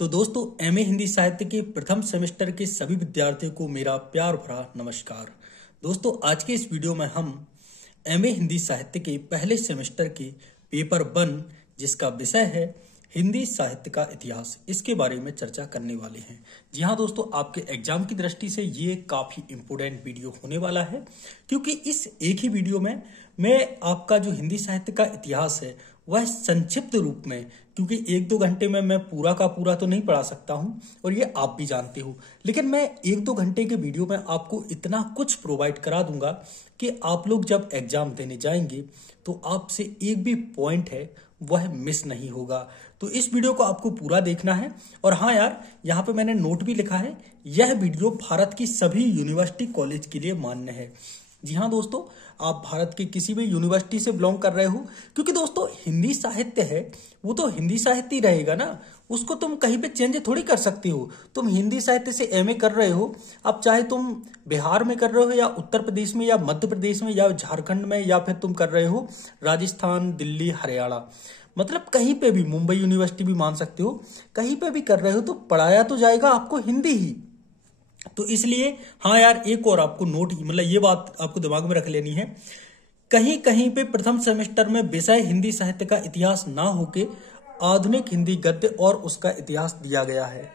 तो दोस्तों एमए हिंदी साहित्य के प्रथम सेमेस्टर के सभी विद्यार्थियों को मेरा प्यार भरा नमस्कार। दोस्तों आज के इस वीडियो में हम एमए हिंदी साहित्य के पहले सेमेस्टर के पेपर 1 जिसका विषय है हिंदी साहित्य का इतिहास, इसके बारे में चर्चा करने वाले हैं। जी हाँ दोस्तों, आपके एग्जाम की दृष्टि से ये काफी इंपोर्टेंट वीडियो होने वाला है, क्योंकि इस एक ही वीडियो में मैं आपका जो हिंदी साहित्य का इतिहास है वह संक्षिप्त रूप में, क्योंकि 1-2 घंटे में मैं पूरा का पूरा तो नहीं पढ़ा सकता हूं और ये आप भी जानते हो, लेकिन मैं 1-2 घंटे के वीडियो में आपको इतना कुछ प्रोवाइड करा दूंगा कि आप लोग जब एग्जाम देने जाएंगे तो आपसे एक भी पॉइंट है वह मिस नहीं होगा। तो इस वीडियो को आपको पूरा देखना है। और हाँ यार, यहाँ पे मैंने नोट भी लिखा है, यह वीडियो भारत की सभी यूनिवर्सिटी कॉलेज के लिए मान्य है। जी हाँ दोस्तों, आप भारत के किसी भी यूनिवर्सिटी से बिलोंग कर रहे हो, क्योंकि दोस्तों हिंदी साहित्य है वो तो हिंदी साहित्य ही रहेगा ना, उसको तुम कहीं पे चेंज थोड़ी कर सकते हो। तुम हिंदी साहित्य से एमए कर रहे हो, अब चाहे तुम बिहार में कर रहे हो या उत्तर प्रदेश में या मध्य प्रदेश में या झारखंड में, या फिर तुम कर रहे हो राजस्थान, दिल्ली, हरियाणा, मतलब कहीं पे भी, मुंबई यूनिवर्सिटी भी मान सकते हो, कहीं पे भी कर रहे हो तो पढ़ाया तो जाएगा आपको हिंदी ही। तो इसलिए हाँ यार, एक और आपको नोट, मतलब ये बात आपको दिमाग में रख लेनी है, कहीं कहीं पे प्रथम सेमेस्टर में विषय हिंदी साहित्य का इतिहास ना होके आधुनिक हिंदी गद्य और उसका इतिहास दिया गया है।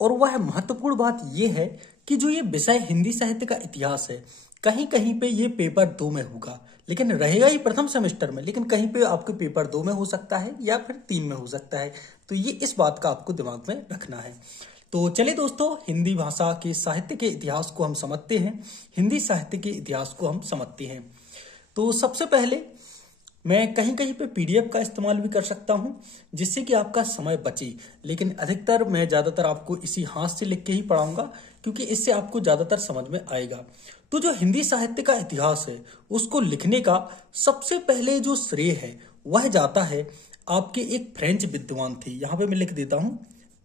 और वह महत्वपूर्ण बात यह है कि जो ये विषय हिंदी साहित्य का इतिहास है, कहीं कहीं पे ये पेपर 2 में होगा, लेकिन रहेगा ही प्रथम सेमेस्टर में, लेकिन कहीं पे आपके पेपर 2 में हो सकता है या फिर 3 में हो सकता है। तो ये इस बात का आपको दिमाग में रखना है। तो चलिए दोस्तों, हिंदी भाषा के साहित्य के इतिहास को हम समझते हैं, हिंदी साहित्य के इतिहास को हम समझते हैं। तो सबसे पहले मैं कहीं कहीं पे पीडीएफ का इस्तेमाल भी कर सकता हूं, जिससे कि आपका समय बचे, लेकिन अधिकतर मैं ज्यादातर आपको इसी हाथ से लिख के ही पढ़ाऊंगा, क्योंकि इससे आपको ज्यादातर समझ में आएगा। तो जो हिंदी साहित्य का इतिहास है उसको लिखने का सबसे पहले जो श्रेय है वह जाता है आपके एक फ्रेंच विद्वान थे। यहां पे मैं लिख देता हूं,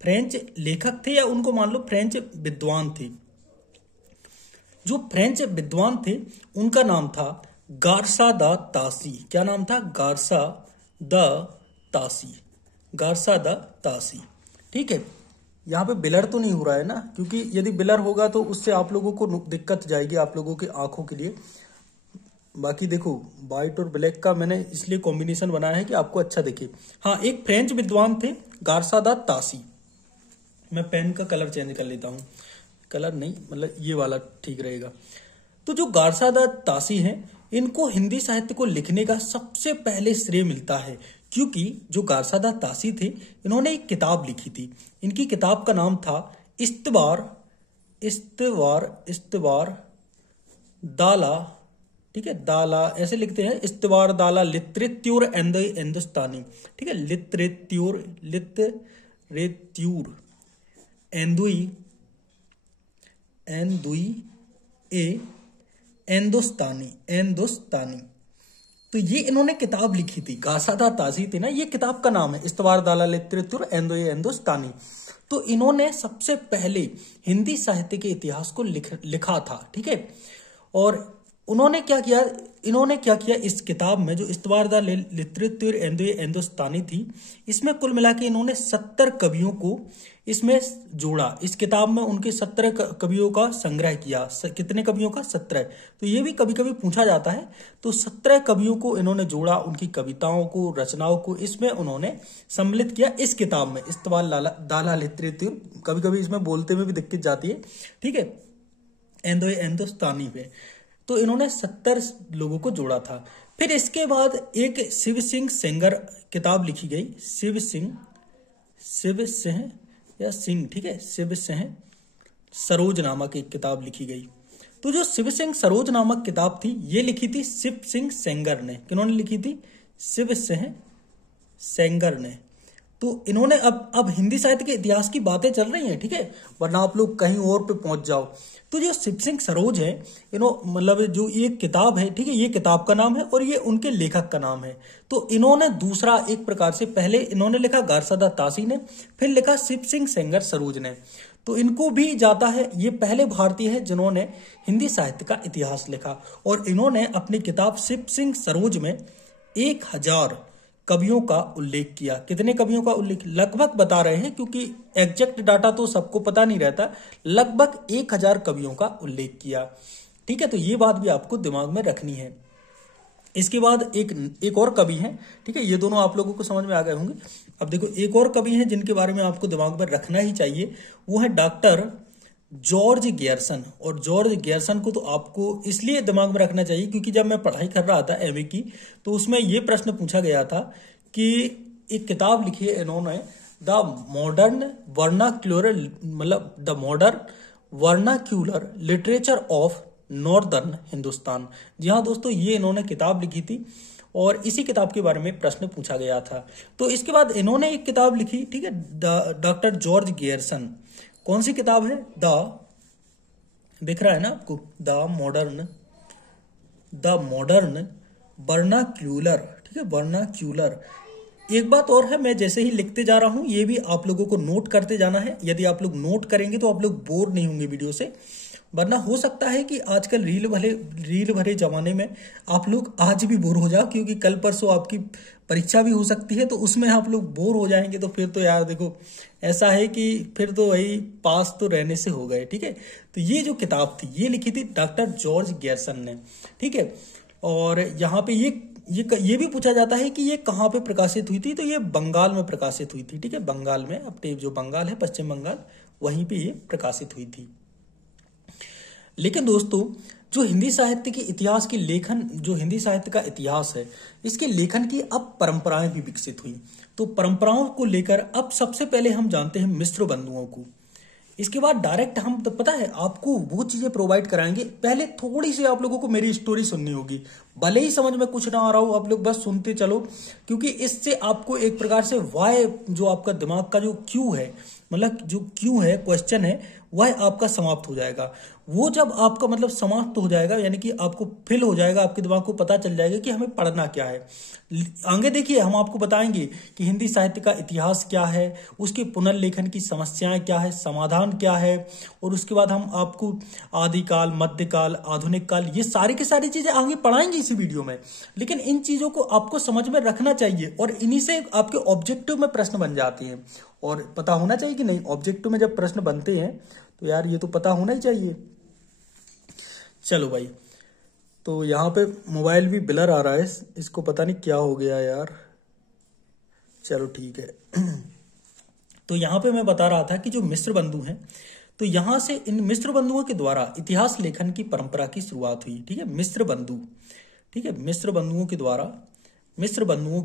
फ्रेंच लेखक थे, या उनको मान लो फ्रेंच विद्वान थे। जो फ्रेंच विद्वान थे उनका नाम था गारसा द तासी। क्या नाम था? Garcin de Tassy, Garcin de Tassy. ठीक है, यहाँ पे बिलर तो नहीं हो रहा है ना, क्योंकि यदि बिलर होगा तो उससे आप लोगों को दिक्कत जाएगी, आप लोगों की आंखों के लिए। बाकी देखो, व्हाइट और ब्लैक का मैंने इसलिए कॉम्बिनेशन बनाया है कि आपको अच्छा दिखे। हाँ, एक फ्रेंच विद्वान थे गारसा द तासी। मैं पेन का कलर चेंज कर लेता हूँ, कलर नहीं मतलब ये वाला ठीक रहेगा। तो जो गारसा द तासी हैं, इनको हिंदी साहित्य को लिखने का सबसे पहले श्रेय मिलता है, क्योंकि जो गारसा द तासी थे इन्होंने एक किताब लिखी थी। इनकी किताब का नाम था इस्तवार दाला, ठीक है, दाला ऐसे लिखते हैं, इस्तवार दाला लिटरेच्यूर एंड हिंदुस्तानी, ठीक है, लिटरेच्यूर हिंदुस्तानी। तो ये इन्होंने किताब लिखी थी, गारसा द तासी थे ना, ये किताब का नाम है इस्तवार दाला लिटरेच्यूर एंड हिंदुस्तानी। तो इन्होंने सबसे पहले हिंदी साहित्य के इतिहास को लिखा था, ठीक है। और उन्होंने क्या किया, इस किताब में जो इस्तवार द लिटरेच्यूर एंड हिंदुस्तानी थी, इसमें कुल मिला के इन्होंने 70 कवियों को इसमें जोड़ा। इस किताब में उनके 70 कवियों का संग्रह किया। कितने कवियों का? 70। तो ये भी कभी कभी पूछा जाता है। तो 17 कवियों को इन्होंने जोड़ा, उनकी कविताओं को, रचनाओं को इसमें उन्होंने सम्मिलित किया इस किताब में, इस्तवार दाला लिटरेच्यूर। कभी कभी इसमें बोलते में भी दिक्कत जाती है, ठीक है, हिंदुस्तानी पे। तो इन्होंने 70 लोगों को जोड़ा था। फिर इसके बाद एक शिव सिंह सेंगर किताब लिखी गई, शिव सिंह या सिंह, ठीक है, शिव सिंह सरोज नामक एक किताब लिखी गई। तो जो शिव सिंह सरोज नामक किताब थी, ये लिखी थी शिव सिंह सेंगर ने। किन्होंने लिखी थी? शिव सिंह सेंगर ने। तो इन्होंने अब हिंदी साहित्य के इतिहास की बातें चल रही हैं, ठीक है, वरना आप लोग कहीं और पे पहुंच जाओ। तो जो शिव सिंह सरोज है, मतलब जो ये किताब है, ठीक है, ये किताब का नाम है और ये उनके लेखक का नाम है। तो इन्होंने दूसरा एक प्रकार से, पहले इन्होंने लिखा गारसा द तासी ने, फिर लिखा शिव सिंह सेंगर सरोज ने। तो इनको भी जाता है, ये पहले भारतीय है जिन्होंने हिंदी साहित्य का इतिहास लिखा। और इन्होंने अपनी किताब शिव सिंह सरोज में 1000 कवियों का उल्लेख किया। कितने कवियों का उल्लेख? लगभग बता रहे हैं, क्योंकि एग्जैक्ट डाटा तो सबको पता नहीं रहता। लगभग 1000 कवियों का उल्लेख किया। ठीक है, तो ये बात भी आपको दिमाग में रखनी है। इसके बाद एक और कवि हैं, ठीक है, ये दोनों आप लोगों को समझ में आ गए होंगे। अब देखो, एक और कवि हैं जिनके बारे में आपको दिमाग में रखना ही चाहिए, वो है डॉक्टर जॉर्ज ग्यर्सन। और जॉर्ज ग्यर्सन को तो आपको इसलिए दिमाग में रखना चाहिए क्योंकि जब मैं पढ़ाई कर रहा था एमए की, तो उसमें यह प्रश्न पूछा गया था कि एक किताब लिखी है इन्होंने, the modern vernacular literature of northern Hindustan. जी हाँ दोस्तों, ये इन्होंने किताब लिखी थी और इसी किताब के बारे में प्रश्न पूछा गया था। तो इसके बाद इन्होंने एक किताब लिखी, ठीक है, डॉक्टर जॉर्ज ग्यर्सन। कौन सी किताब है? दिख रहा है ना आपको, द मॉडर्न वर्नाक्यूलर। ठीक है, वर्नाक्यूलर। एक बात और है, मैं जैसे ही लिखते जा रहा हूं, ये भी आप लोगों को नोट करते जाना है। यदि आप लोग नोट करेंगे तो आप लोग बोर नहीं होंगे वीडियो से, वरना हो सकता है कि आजकल रील भरे जमाने में आप लोग आज भी बोर हो जाओ, क्योंकि कल परसों आपकी परीक्षा भी हो सकती है, तो उसमें आप लोग बोर हो जाएंगे। तो फिर तो यार देखो, ऐसा है कि फिर तो वही पास तो रहने से हो गए। ठीक है, तो ये जो किताब थी ये लिखी थी डॉक्टर जॉर्ज ग्यर्सन ने। ठीक है, और यहाँ पे ये भी पूछा जाता है कि ये कहाँ पे प्रकाशित हुई थी, तो ये बंगाल में प्रकाशित हुई थी। ठीक है, बंगाल में, अपने जो बंगाल है, पश्चिम बंगाल, वहीं पे ये प्रकाशित हुई थी। लेकिन दोस्तों, जो हिंदी साहित्य के इतिहास की लेखन, जो हिंदी साहित्य का इतिहास है, इसके लेखन की अब परंपराएं भी विकसित हुई। तो परंपराओं को लेकर अब सबसे पहले हम जानते हैं मिश्र बंधुओं को। इसके बाद डायरेक्ट हम, तो पता है आपको वो चीजें प्रोवाइड कराएंगे। पहले थोड़ी सी आप लोगों को मेरी स्टोरी सुननी होगी, भले ही समझ में कुछ ना आ रहा हो, आप लोग बस सुनते चलो, क्योंकि इससे आपको एक प्रकार से वाई, जो आपका दिमाग का जो क्यों है, मतलब जो क्यों है, क्वेश्चन है, वह आपका समाप्त हो जाएगा। वो जब आपका मतलब समाप्त हो जाएगा, यानी कि आपको फिल हो जाएगा, आपके दिमाग को पता चल जाएगा कि हमें पढ़ना क्या है। आगे देखिए, हम आपको बताएंगे कि हिंदी साहित्य का इतिहास क्या है, उसके पुनर्लेखन की समस्याएं क्या है, समाधान क्या है, और उसके बाद हम आपको आदिकाल, मध्यकाल, आधुनिक काल, ये सारी की सारी चीजें आगे पढ़ाएंगे इसी वीडियो में। लेकिन इन चीजों को आपको समझ में रखना चाहिए, और इन्हीं से आपके ऑब्जेक्टिव में प्रश्न बन जाते हैं। और पता होना चाहिए कि नहीं, ऑब्जेक्टिव में जब प्रश्न बनते हैं तो यार ये तो पता होना ही चाहिए। चलो भाई, तो यहाँ पे मोबाइल भी ब्लर आ रहा है, इसको पता नहीं क्या हो गया यार। चलो ठीक है। तो यहाँ पे मैं बता रहा था कि जो मिश्र बंधु हैं, तो यहाँ से इन मिश्र बंधुओं के द्वारा इतिहास लेखन की परंपरा की शुरुआत हुई। ठीक है, मिश्र बंधु, ठीक है, मिश्र बंधुओं के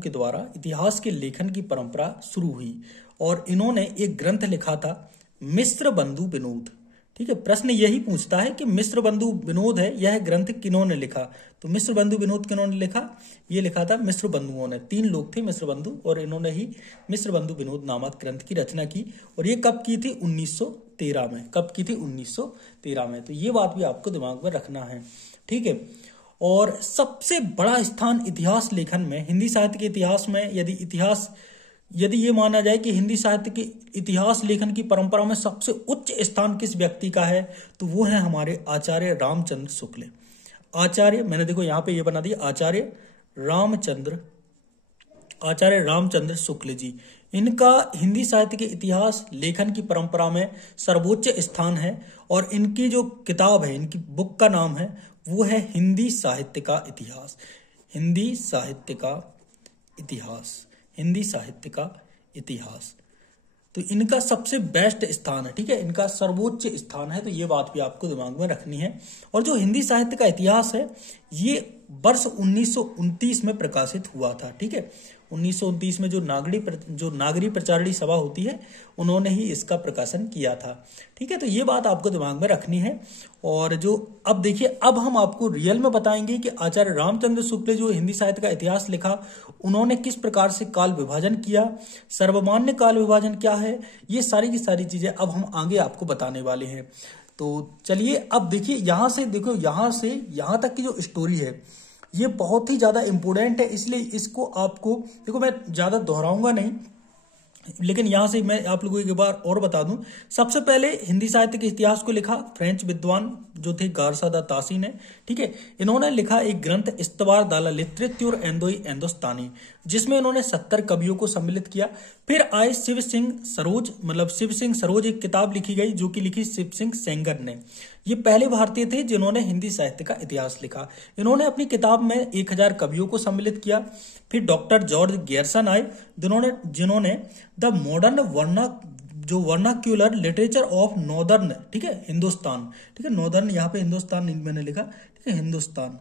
द्वारा इतिहास के लेखन की परंपरा शुरू हुई, और इन्होंने एक ग्रंथ लिखा था, मिश्र बंधु विनोद। ठीक है, प्रश्न यही पूछता है कि मिश्र बंधु विनोद है, यह ग्रंथ किन्होंने लिखा? तो मिश्र बंधु विनोद किन्होंने लिखा? ये लिखा था मिश्र बंधुओं ने। 3 लोग थे मिश्र बंधु, और इन्होंने ही मिश्र बंधु विनोद नामक ग्रंथ की रचना की। और ये कब की थी? 1913 में। कब की थी? 1913 में। तो ये बात भी आपको दिमाग में रखना है। ठीक है, और सबसे बड़ा स्थान इतिहास लेखन में, हिंदी साहित्य के इतिहास में, यदि ये माना जाए कि हिंदी साहित्य के इतिहास लेखन की परंपरा में सबसे उच्च स्थान किस व्यक्ति का है, तो वो है हमारे आचार्य रामचंद्र शुक्ल। आचार्य, मैंने देखो यहाँ पे ये बना दिया, आचार्य रामचंद्र शुक्ल जी। इनका हिंदी साहित्य के इतिहास लेखन की परंपरा में सर्वोच्च स्थान है, और इनकी जो किताब है, इनकी बुक का नाम है, वो है हिंदी साहित्य का इतिहास। हिंदी साहित्य का इतिहास। तो इनका सबसे बेस्ट स्थान है। ठीक है, इनका सर्वोच्च स्थान है। तो ये बात भी आपको दिमाग में रखनी है। और जो हिंदी साहित्य का इतिहास है, ये वर्ष 1929 में प्रकाशित हुआ था। ठीक है, 1929 में जो नागरी प्रचारणी सभा होती है, उन्होंने ही इसका प्रकाशन किया था। ठीक है, तो ये बात आपको दिमाग में रखनी है। और जो अब देखिए, अब हम आपको रियल में बताएंगे कि आचार्य रामचंद्र शुक्ल जो हिंदी साहित्य का इतिहास लिखा, उन्होंने किस प्रकार से काल विभाजन किया, सर्वमान्य काल विभाजन क्या है, ये सारी की सारी चीजें अब हम आगे आपको बताने वाले हैं। तो चलिए, अब देखिए, यहां से देखो, यहां से यहां तक की जो स्टोरी है, ये बहुत ही ज्यादा इंपोर्टेंट है, इसलिए इसको आपको देखो, मैं ज्यादा दोहराऊंगा नहीं, लेकिन यहां से मैं आप लोगों को एक बार और बता दूं, सबसे पहले हिंदी साहित्य के इतिहास को लिखा फ्रेंच विद्वान जो थे गारसा दा तासी ने। ठीक है, इन्होंने लिखा एक ग्रंथ इस्तवार दाला लिटरेच्योर एंदोई एंदोस्तानी, जिसमें इन्होंने 70 कवियों को सम्मिलित किया। फिर आए शिव सिंह सरोज, मतलब शिव सिंह सरोज, एक किताब लिखी गई जो कि लिखी शिव सिंह सेंगर ने। ये पहले भारतीय थे जिन्होंने हिंदी साहित्य का इतिहास लिखा। इन्होंने अपनी किताब में 1000 कवियों को सम्मिलित किया। फिर डॉक्टर जॉर्ज गेरसन आए जिन्होंने the modern vernacular literature of northern, ठीक है, हिंदुस्तान, ठीक है, नॉर्दर्न यहाँ पे हिंदुस्तान मैंने लिखा, ठीक है, हिंदुस्तान,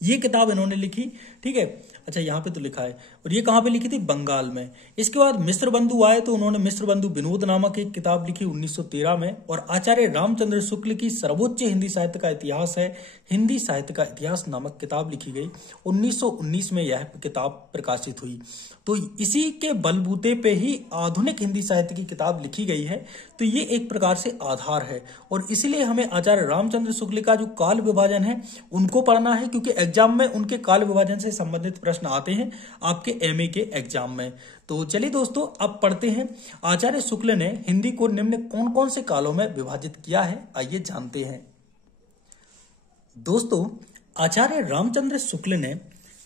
ये किताब इन्होंने लिखी। ठीक है, अच्छा यहाँ पे तो लिखा है, और ये कहाँ पे लिखी थी, बंगाल में। इसके बाद मिश्र बंधु आए तो उन्होंने मिश्र बंधु विनोद नामक एक किताब लिखी 1913 में। और आचार्य रामचंद्र शुक्ल की सर्वोच्च हिंदी साहित्य का इतिहास है, हिंदी साहित्य का इतिहास नामक किताब लिखी गई। 1919 में यह किताब प्रकाशित हुई। तो इसी के बलबूते पे ही आधुनिक हिंदी साहित्य की किताब लिखी गई है। तो ये एक प्रकार से आधार है, और इसलिए हमें आचार्य रामचंद्र शुक्ल का जो काल विभाजन है उनको पढ़ना है, क्योंकि एग्जाम में उनके काल विभाजन से संबंधित प्रश्न आते हैं आपके एमए के एग्जाम में। तो चलिए दोस्तों, अब पढ़ते हैं आचार्य शुक्ल ने हिंदी को निम्न कौन कौन से कालों में विभाजित किया है, आइए जानते हैं। दोस्तों, आचार्य रामचंद्र शुक्ल ने,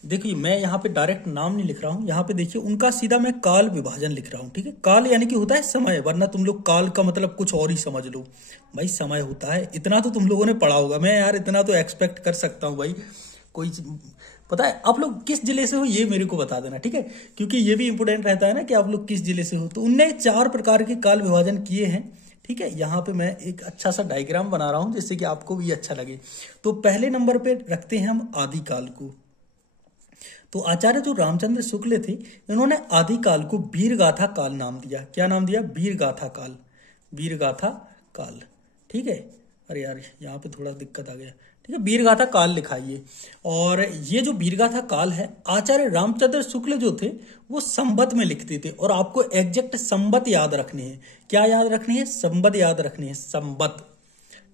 देखिए मैं यहाँ पे डायरेक्ट नाम नहीं लिख रहा हूं, यहाँ पे देखिए उनका सीधा मैं काल विभाजन लिख रहा हूं। ठीक है, काल यानी कि होता है समय, वरना तुम लोग काल का मतलब कुछ और ही समझ लो। भाई समय होता है, इतना तो तुम लोगों ने पढ़ा होगा, मैं यार इतना तो एक्सपेक्ट कर सकता हूँ भाई। कोई पता है आप लोग किस जिले से हो ये मेरे को बता देना, ठीक है, क्योंकि ये भी इंपोर्टेंट रहता है ना कि आप लोग किस जिले से हो। तो उनने 4 प्रकार के काल विभाजन किए हैं। ठीक है, यहाँ पे मैं एक अच्छा सा डायग्राम बना रहा हूं जिससे कि आपको भी अच्छा लगे। तो पहले नंबर पे रखते हैं हम आदिकाल को। तो आचार्य जो रामचंद्र शुक्ल थे, इन्होंने आदिकाल को वीरगाथा काल नाम दिया। क्या नाम दिया, वीरगाथा काल, वीरगाथा काल। ठीक है, अरे यार यहाँ पे थोड़ा दिक्कत आ गया। ठीक है, वीरगाथा काल लिखाइए। और ये जो वीरगाथा काल है, आचार्य रामचंद्र शुक्ल जो थे वो संवत में लिखते थे, और आपको एग्जैक्ट संवत याद रखने हैं। क्या याद रखनी है, संवत याद रखनी है, संवत।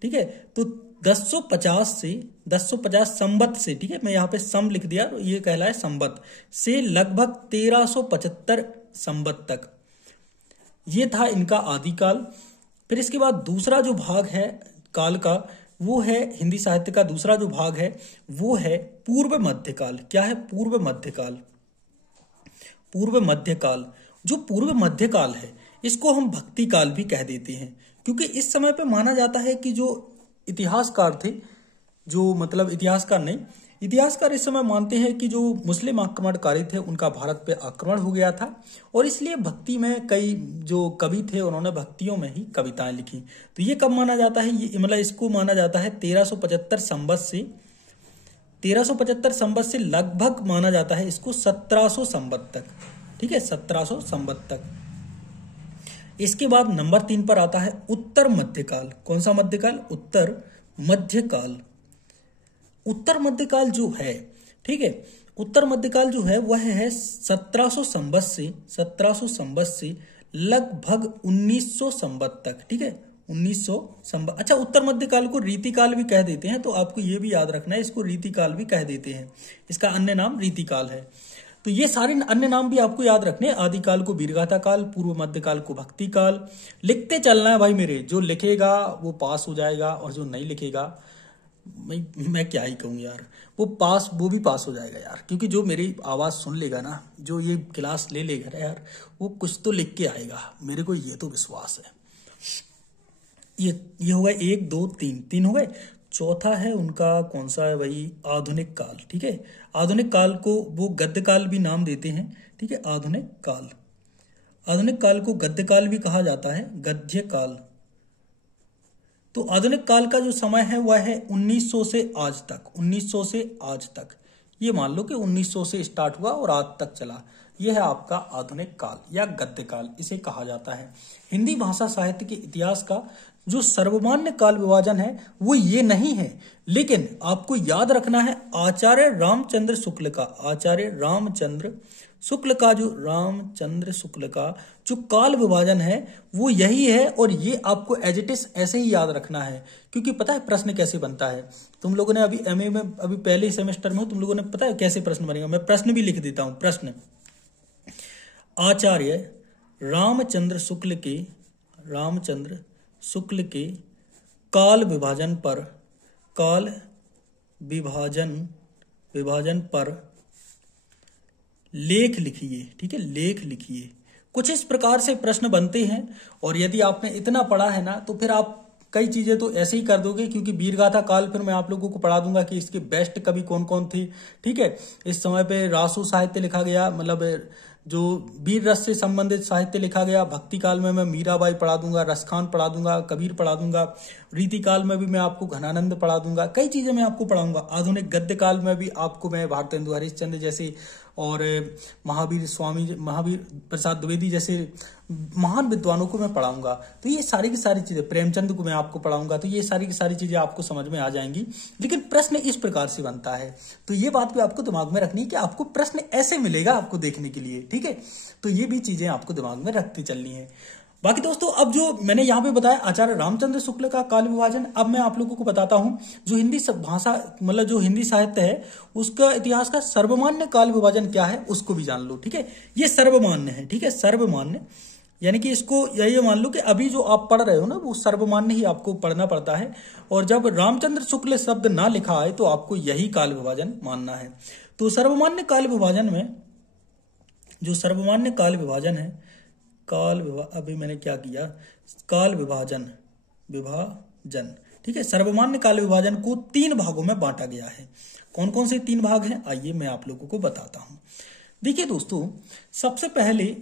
ठीक है, तो 1050 संवत से, ठीक है, मैं यहाँ पे सम लिख दिया, ये कहलाए संवत, से लगभग 1375 संवत तक ये था इनका आदिकाल। फिर इसके बाद दूसरा जो भाग है काल का, वो है हिंदी साहित्य का दूसरा जो भाग है वो है पूर्व मध्यकाल। क्या है, पूर्व मध्यकाल। पूर्व मध्यकाल, जो पूर्व मध्यकाल है इसको हम भक्ति काल भी कह देते हैं, क्योंकि इस समय पे माना जाता है कि जो इतिहासकार थे, जो मतलब इतिहासकार नहीं, इतिहासकार इस समय मानते हैं कि जो मुस्लिम आक्रमणकारी थे उनका भारत पे आक्रमण हो गया था, और इसलिए भक्ति में कई जो कवि थे उन्होंने भक्तियों में ही कविताएं लिखी। तो ये कब माना जाता है, ये मतलब इसको माना जाता है 1375 संवत से, 1375 संवत से लगभग माना जाता है इसको 1700 संवत तक। ठीक है, 1700 संवत तक। इसके बाद नंबर 3 पर आता है उत्तर मध्यकाल। कौन सा मध्यकाल, उत्तर मध्यकाल। उत्तर मध्यकाल जो है, ठीक है, उत्तर मध्यकाल जो है वह है 1700 संवत से लगभग 1900 संवत तक। ठीक है, 1900 संवत। अच्छा, उत्तर मध्यकाल को रीतिकाल भी कह देते हैं, तो आपको यह भी याद रखना है, इसको रीतिकाल भी कह देते हैं, इसका अन्य नाम रीतिकाल है। तो ये सारे अन्य नाम भी आपको याद रखने हैं। आदिकाल को वीरगाथा काल, पूर्व मध्यकाल को भक्ति काल। लिखते चलना है भाई मेरे, जो लिखेगा वो पास हो जाएगा, और जो नहीं लिखेगा मैं क्या ही कहूँ यार, वो भी पास हो जाएगा यार, क्योंकि जो मेरी आवाज सुन लेगा ना, जो ये क्लास ले लेगा ना यार, वो कुछ तो लिख के आएगा, मेरे को ये तो विश्वास है। ये हो गए 1 2 3 हो गए। चौथा है उनका कौन सा है भाई, आधुनिक काल। ठीक है, आधुनिक काल को वो गद्य काल भी नाम देते हैं। ठीक है, आधुनिक काल, आधुनिक काल को गद्य काल भी कहा जाता है, गद्य काल। तो आधुनिक काल का जो समय है वह है 1900 से आज तक, 1900 से आज तक। ये मान लो कि 1900 से स्टार्ट हुआ और आज तक चला। यह है आपका आधुनिक काल या गद्य काल, इसे कहा जाता है। हिंदी भाषा साहित्य के इतिहास का जो सर्वमान्य काल विभाजन है वो ये नहीं है, लेकिन आपको याद रखना है आचार्य रामचंद्र शुक्ल का, आचार्य रामचंद्र शुक्ल का जो काल विभाजन है वो यही है। और ये आपको एज इट इज ऐसे ही याद रखना है, क्योंकि पता है प्रश्न कैसे बनता है। तुम लोगों ने अभी एमए में अभी पहले सेमेस्टर में हो, तुम लोगों ने पता है कैसे प्रश्न बनेगा। मैं प्रश्न भी लिख देता हूं। प्रश्न, आचार्य रामचंद्र शुक्ल के काल विभाजन पर लेख लिखिए। ठीक है, लेख लिखिए। कुछ इस प्रकार से प्रश्न बनते हैं, और यदि आपने इतना पढ़ा है ना तो फिर आप कई चीजें तो ऐसे ही कर दोगे, क्योंकि वीरगाथा काल फिर मैं आप लोगों को पढ़ा दूंगा कि इसके बेस्ट कवि कौन कौन थे। ठीक है, इस समय पे रासो साहित्य लिखा गया, मतलब जो वीर रस से संबंधित साहित्य लिखा गया। भक्ति काल में मैं मीराबाई पढ़ा दूंगा, रसखान पढ़ा दूंगा, कबीर पढ़ा दूंगा। रीति काल में भी मैं आपको घनानंद पढ़ा दूंगा, कई चीजें मैं आपको पढ़ाऊंगा। आधुनिक गद्य काल में भी आपको मैं भारतेंदु हरिश्चंद्र जैसे और महावीर प्रसाद द्विवेदी जैसे महान विद्वानों को मैं पढ़ाऊंगा। तो ये सारी की सारी चीजें, प्रेमचंद को मैं आपको पढ़ाऊंगा। तो ये सारी की सारी चीजें आपको समझ में आ जाएंगी। लेकिन प्रश्न इस प्रकार से बनता है, तो ये बात भी आपको दिमाग में रखनी है कि आपको प्रश्न ऐसे मिलेगा आपको देखने के लिए। ठीक है, तो ये भी चीजें आपको दिमाग में रखती चलनी है। बाकी दोस्तों, अब जो मैंने यहाँ पे बताया आचार्य रामचंद्र शुक्ल का काल विभाजन, अब मैं आप लोगों को बताता हूं जो हिंदी भाषा, मतलब जो हिंदी साहित्य है उसका इतिहास का सर्वमान्य काल विभाजन क्या है उसको भी जान लो। ठीक है, ये सर्वमान्य है। ठीक है, सर्वमान्य यानी कि इसको यही मान लो कि अभी जो आप पढ़ रहे हो ना वो सर्वमान्य ही आपको पढ़ना पड़ता है, और जब रामचंद्र शुक्ल शब्द ना लिखा है तो आपको यही काल विभाजन मानना है। तो सर्वमान्य काल विभाजन में जो सर्वमान्य काल विभाजन है, अभी मैंने क्या किया, काल विभाजन। ठीक है, सर्वमान्य काल विभाजन को 3 भागों में बांटा गया है। कौन कौन से 3 भाग हैं, आइए मैं आप लोगों को बताता हूं। देखिए दोस्तों, सबसे पहले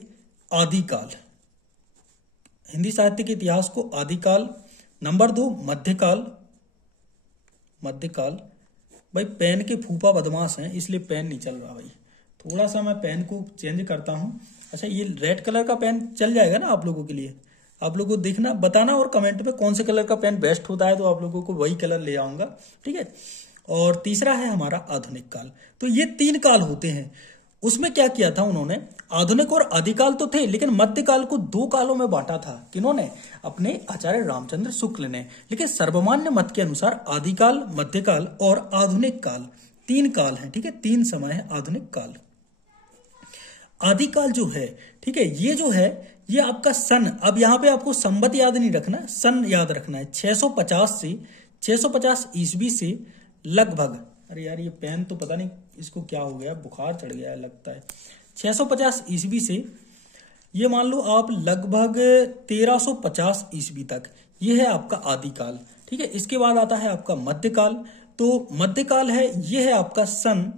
आदिकाल, हिंदी साहित्य के इतिहास को आदिकाल। नंबर 2 मध्यकाल। भाई पेन के फूफा बदमाश हैं इसलिए पेन नहीं चल रहा भाई, थोड़ा सा मैं पेन को चेंज करता हूं। अच्छा, ये रेड कलर का पेन चल जाएगा ना आप लोगों के लिए? आप लोगों को देखना, बताना और कमेंट में कौन से कलर का पेन बेस्ट होता है, तो आप लोगों को वही कलर ले आऊंगा। ठीक है, और तीसरा है हमारा आधुनिक काल। तो ये 3 काल होते हैं। उसमें क्या किया था उन्होंने, आधुनिक और आदिकाल तो थे, लेकिन मध्यकाल को 2 कालों में बांटा था। किन्होंने? अपने आचार्य रामचंद्र शुक्ल ने। लेकिन सर्वमान्य मत के अनुसार आदिकाल, मध्यकाल और आधुनिक काल 3 काल हैं। ठीक है, 3 समय है आधुनिक काल। आदिकाल जो है, ठीक है, ये जो है ये आपका सन, अब यहां पे आपको संवत याद नहीं रखना, सन याद रखना है। 650 ईस्वी से लगभग, अरे यार ये पेन तो पता नहीं इसको क्या हो गया, बुखार चढ़ गया है लगता है। 650 ईस्वी से ये मान लो आप लगभग 1350 ईस्वी तक, ये है आपका आदिकाल। ठीक है, इसके बाद आता है आपका मध्यकाल। तो मध्यकाल है, ये है आपका सन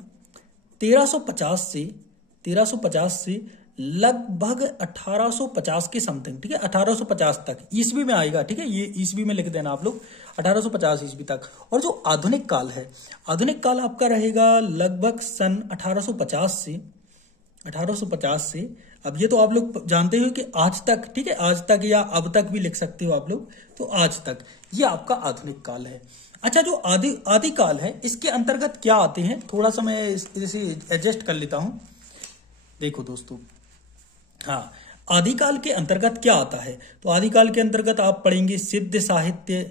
1350 से लगभग 1850 के समथिंग। ठीक है, 1850 तक ईस्वी में आएगा। ठीक है, ये ईस्वी में लिख देना आप लोग, 1850 ईस्वी तक। और जो आधुनिक काल है, आधुनिक काल आपका रहेगा लगभग सन 1850 से अब ये तो आप लोग जानते हो कि आज तक। ठीक है, आज तक या अब तक भी लिख सकते हो आप लोग, तो आज तक ये आपका आधुनिक काल है। अच्छा, जो आदिकाल है इसके अंतर्गत क्या आते हैं, थोड़ा सा मैं इसे एडजस्ट कर लेता हूं। देखो दोस्तों, हाँ, आदिकाल के अंतर्गत क्या आता है, तो आदिकाल के अंतर्गत आप पढ़ेंगे सिद्ध साहित्य।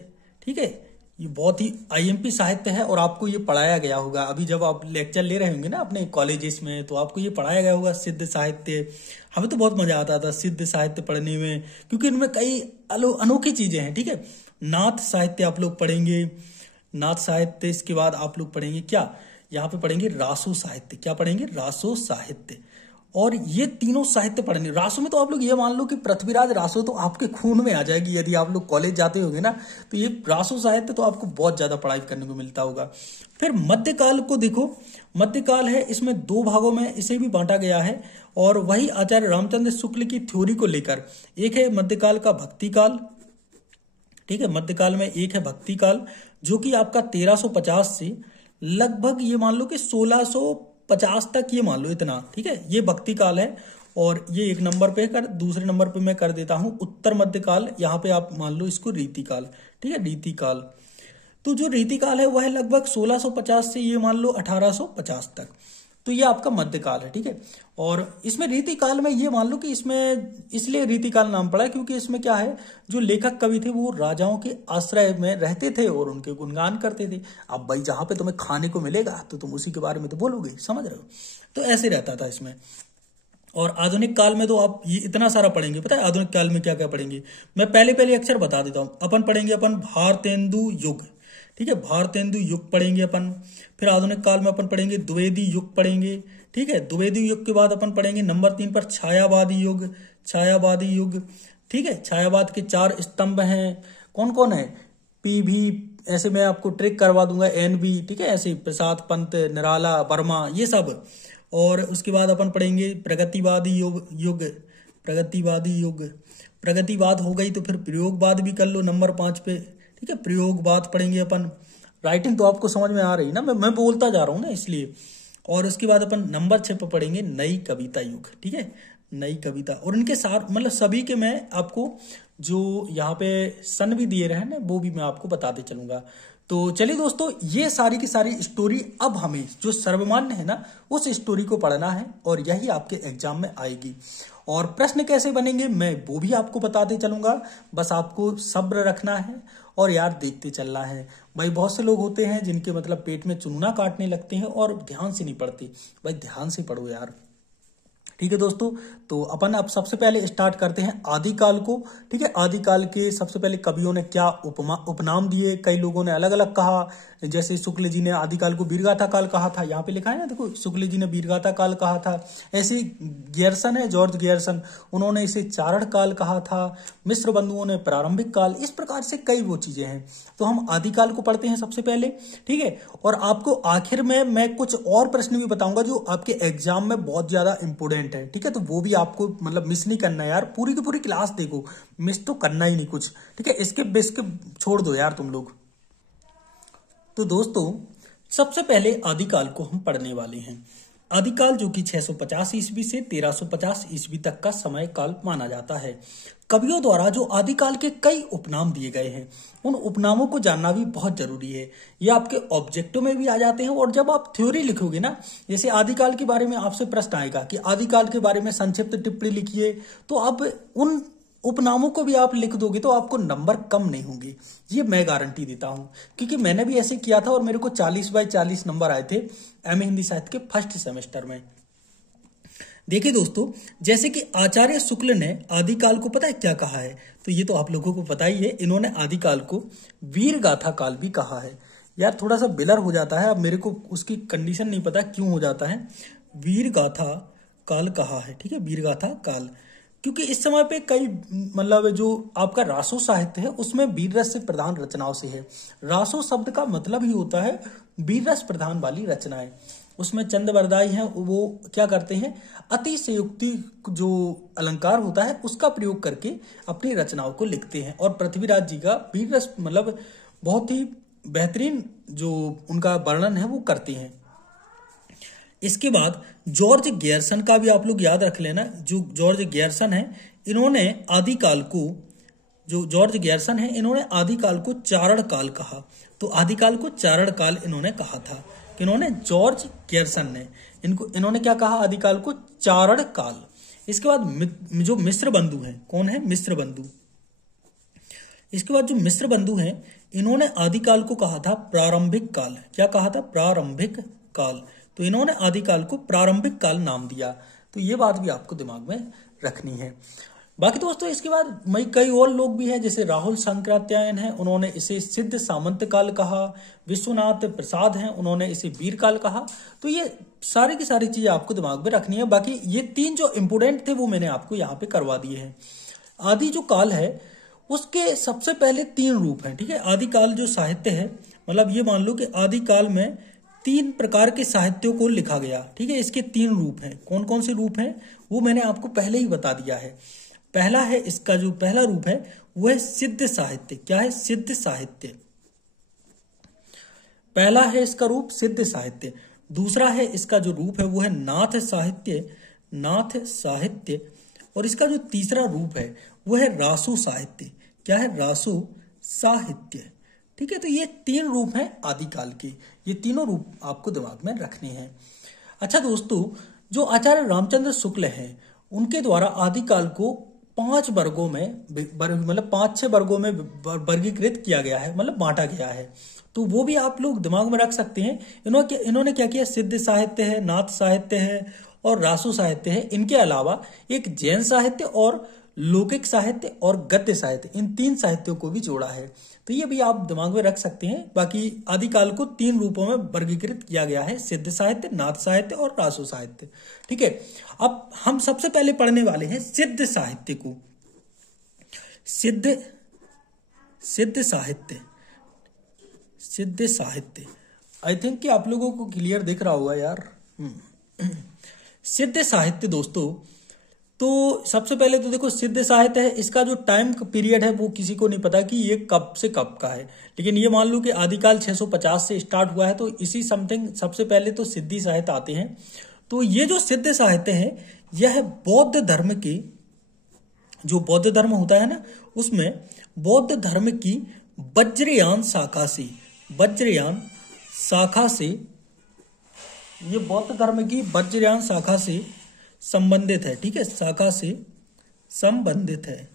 ठीक है, ये बहुत ही आईएमपी साहित्य है और आपको ये पढ़ाया गया होगा। अभी जब आप लेक्चर ले रहे होंगे ना अपने कॉलेजेस में, तो आपको ये पढ़ाया गया होगा सिद्ध साहित्य। हमें तो बहुत मजा आता था सिद्ध साहित्य पढ़ने में, क्योंकि इनमें कई अनोखी चीजें हैं। ठीक है, नाथ साहित्य आप लोग पढ़ेंगे, नाथ साहित्य। इसके बाद आप लोग पढ़ेंगे क्या, यहाँ पे पढ़ेंगे रासो साहित्य। क्या पढ़ेंगे? रासो साहित्य। और ये तीनों साहित्य पढ़ने, रासो में तो आप लोग ये मान लो कि पृथ्वीराज रासो तो आपके खून में आ जाएगी। यदि आप लोग कॉलेज जाते होंगे ना, तो ये रासो साहित्य तो आपको बहुत ज्यादा पढ़ाई करने को मिलता होगा। फिर मध्यकाल को देखो, मध्यकाल है, इसमें 2 भागों में इसे भी बांटा गया है, और वही आचार्य रामचंद्र शुक्ल की थ्योरी को लेकर। एक है मध्यकाल का भक्ति काल। ठीक है, मध्यकाल में एक है भक्ति काल, जो कि आपका 1350 से लगभग ये मान लो कि 1650 तक, ये मान लो इतना। ठीक है, ये भक्ति काल है। और ये 1 नंबर पे दूसरे नंबर पे मैं कर देता हूं उत्तर मध्यकाल। यहाँ पे आप मान लो इसको रीतिकाल। ठीक है, रीतिकाल। तो जो रीतिकाल है वह है लगभग 1650 से ये मान लो 1850 तक। तो ये आपका मध्यकाल है। ठीक है, और इसमें रीतिकाल में ये मान लो कि इसमें इसलिए रीतिकाल नाम पड़ा क्योंकि इसमें क्या है, जो लेखक कवि थे वो राजाओं के आश्रय में रहते थे और उनके गुणगान करते थे। अब भाई जहां पे तुम्हें खाने को मिलेगा तो तुम उसी के बारे में तो बोलोगे, समझ रहे हो? तो ऐसे रहता था इसमें। और आधुनिक काल में तो आप ये इतना सारा पढ़ेंगे। पता है आधुनिक काल में क्या क्या पढ़ेंगे, मैं पहले पहले अक्षर बता देता हूँ। अपन पढ़ेंगे भारतेंदु युग, ठीक है, भारतेंदु युग पढ़ेंगे अपन। फिर आधुनिक काल में अपन पढ़ेंगे द्विवेदी युग पढ़ेंगे, ठीक है। द्विवेदी युग के बाद अपन पढ़ेंगे नंबर 3 पर छायावादी युग, छायावादी युग, ठीक है। छायावाद के 4 स्तंभ हैं, कौन कौन है, पी भी, ऐसे मैं आपको ट्रिक करवा दूंगा, एन भी, ठीक है, ऐसे प्रसाद पंत, निराला, वर्मा, ये सब। और उसके बाद अपन पढ़ेंगे प्रगतिवादी युग, प्रगतिवादी युग, प्रगतिवाद हो गई तो फिर प्रयोगवाद भी कर लो नंबर 5 पे, ठीक है। प्रयोगवाद पढ़ेंगे अपन। राइटिंग तो आपको समझ में आ रही ना, मैं बोलता जा रहा हूँ ना इसलिए। और उसके बाद अपन नंबर 6 पे पढ़ेंगे नई कविता युग, ठीक है, नई कविता। और इनके साथ मतलब सभी के मैं आपको जो यहाँ पे सन भी दिए रहे ना वो भी मैं आपको बताते चलूंगा। तो चलिए दोस्तों, ये सारी की सारी स्टोरी अब हमें जो सर्वमान्य है ना उस स्टोरी को पढ़ना है और यही आपके एग्जाम में आएगी। और प्रश्न कैसे बनेंगे मैं वो भी आपको बताते चलूंगा, बस आपको सब्र रखना है और यार देखते चलना है। भाई बहुत से लोग होते हैं जिनके मतलब पेट में चुनना काटने लगते हैं और ध्यान से नहीं पढ़ते, भाई ध्यान से पढ़ो यार, ठीक है दोस्तों। तो अपन अब सबसे पहले स्टार्ट करते हैं आदिकाल को, ठीक है। आदिकाल के सबसे पहले कवियों ने क्या उपनाम दिए, कई लोगों ने अलग अलग कहा। जैसे शुक्ल जी ने आदिकाल को वीरगाथा काल कहा था, यहाँ पे लिखा है ना देखो, शुक्ल जी ने वीरगाथा काल कहा था। ऐसे गियर्सन है, जॉर्ज गियर्सन, उन्होंने इसे चारण काल कहा था। मिस्र बंधुओं ने प्रारंभिक काल, इस प्रकार से कई वो चीजें हैं। तो हम आदिकाल को पढ़ते हैं सबसे पहले, ठीक है। और आपको आखिर में मैं कुछ और प्रश्न भी बताऊंगा जो आपके एग्जाम में बहुत ज्यादा इंपोर्टेंट है, ठीक है। तो वो भी आपको मतलब मिस नहीं करना है यार, पूरी की पूरी क्लास देखो, मिस तो करना ही नहीं कुछ, ठीक है। इसके बेस के छोड़ दो यार तुम लोग। तो दोस्तों सबसे पहले आदिकाल को हम पढ़ने वाले हैं। आदिकाल जो कि 650 ईस्वी से 1350 ईस्वी तक का समय काल माना जाता है। कवियों द्वारा जो आदिकाल के कई उपनाम दिए गए हैं, उन उपनामों को जानना भी बहुत जरूरी है। ये आपके ऑब्जेक्टिव में भी आ जाते हैं और जब आप थ्योरी लिखोगे ना, जैसे आदिकाल के बारे में आपसे प्रश्न आएगा कि आदिकाल के बारे में संक्षिप्त टिप्पणी लिखिए, तो आप उन उपनामों को भी आप लिख दोगे तो आपको नंबर कम नहीं होंगे, ये मैं गारंटी देता हूं, क्योंकि मैंने भी ऐसे किया था और मेरे को 40/40 नंबर आए थे एमए हिंदी साहित्य के फर्स्ट सेमेस्टर में। देखिए दोस्तों, जैसे कि आचार्य शुक्ल ने आदिकाल को पता है क्या कहा है, तो ये तो आप लोगों को पता ही है, इन्होंने आदिकाल को वीर गाथा काल भी कहा है। यार थोड़ा सा बिलर हो जाता है, अब मेरे को उसकी कंडीशन नहीं पता क्यों हो जाता है, वीर गाथा काल कहा है, ठीक है, वीर गाथा काल। क्योंकि इस समय पे कई मतलब जो आपका रासो साहित्य है उसमें वीर रस से प्रधान रचनाओं से है। रासो शब्द का मतलब ही होता है वीर रस प्रधान वाली रचनाएं। उसमें चंद बरदाई हैं, वो क्या करते हैं, अतिशयोक्ति जो अलंकार होता है उसका प्रयोग करके अपनी रचनाओं को लिखते हैं। और पृथ्वीराज जी का वीर रस मतलब बहुत ही बेहतरीन जो उनका वर्णन है वो करते हैं। इसके बाद जॉर्ज गियर्सन का भी आप लोग याद रख लेना, जो जॉर्ज गियर्सन है इन्होंने आदिकाल को, जो जॉर्ज गियर्सन है इन्होंने आदिकाल को चारण काल कहा। तो आदिकाल को चारण काल इन्होंने कहा था, कि इन्होंने जॉर्ज गियर्सन ने इन्होंने क्या कहा, आदिकाल को चारण काल। इसके बाद जो मिस्र बंधु हैं, कौन है, मिस्र बंधु। इसके बाद जो मिस्र बंधु हैं इन्होंने आदिकाल को कहा था प्रारंभिक काल। क्या कहा था, प्रारंभिक काल। तो इन्होंने आदिकाल को प्रारंभिक काल नाम दिया। तो ये बात भी आपको दिमाग में रखनी है। बाकी दोस्तों इसके बाद कई और लोग भी हैं, जैसे राहुल शंकराचार्य हैं, उन्होंने इसे सिद्ध सामंत काल कहा। विश्वनाथ प्रसाद हैं, उन्होंने इसे वीर काल कहा। तो ये सारी की सारी चीजें आपको दिमाग में रखनी है। बाकी ये 3 जो इंपोर्टेंट थे वो मैंने आपको यहाँ पे करवा दिए हैं। आदि जो काल है उसके सबसे पहले 3 रूप हैं, ठीक है। आदिकाल जो साहित्य है, मतलब ये मान लो कि आदिकाल में 3 प्रकार के साहित्यों को लिखा गया, ठीक है। इसके 3 रूप हैं। कौन कौन से रूप हैं वो मैंने आपको पहले ही बता दिया है। पहला है, इसका जो पहला रूप है वो है सिद्ध साहित्य। क्या है, सिद्ध साहित्य। पहला है इसका रूप सिद्ध साहित्य। दूसरा है इसका जो रूप है वो है नाथ साहित्य, नाथ साहित्य। और इसका जो तीसरा रूप है वो है रासो साहित्य। क्या है, रासो साहित्य, ठीक है। तो ये 3 रूप हैं आदिकाल के, ये तीनों रूप आपको दिमाग में रखने हैं। अच्छा दोस्तों, जो आचार्य रामचंद्र शुक्ल हैं उनके द्वारा आदिकाल को 5 वर्गों में मतलब 5-6 वर्गों में वर्गीकृत किया गया है, मतलब बांटा गया है। तो वो भी आप लोग दिमाग में रख सकते हैं। इन्होंने क्या किया, सिद्ध साहित्य है, नाथ साहित्य है और रासो साहित्य है, इनके अलावा एक जैन साहित्य और लौकिक साहित्य और गद्य साहित्य, इन 3 साहित्यों को भी जोड़ा है। तो ये भी आप दिमाग में रख सकते हैं। बाकी आदिकाल को 3 रूपों में वर्गीकृत किया गया है, सिद्ध साहित्य, नाथ साहित्य और रासो साहित्य। ठीक है, अब हम सबसे पहले पढ़ने वाले हैं सिद्ध साहित्य को। सिद्ध साहित्य आई थिंक कि आप लोगों को क्लियर दिख रहा होगा यार। सिद्ध साहित्य दोस्तों, तो सबसे पहले तो देखो सिद्ध साहित्य है, इसका जो टाइम पीरियड है वो किसी को नहीं पता कि ये कब से कब का है, लेकिन ये मान लो कि आदिकाल 650 से स्टार्ट हुआ है, तो इसी समथिंग सबसे पहले तो सिद्धि साहित्य आते हैं। तो ये जो सिद्ध साहित्य है यह बौद्ध धर्म के, जो बौद्ध धर्म होता है ना, उसमें बौद्ध धर्म की वज्रयान शाखा से ये बौद्ध धर्म की वज्रयान शाखा से संबंधित है। ठीक है, शाखा से संबंधित है।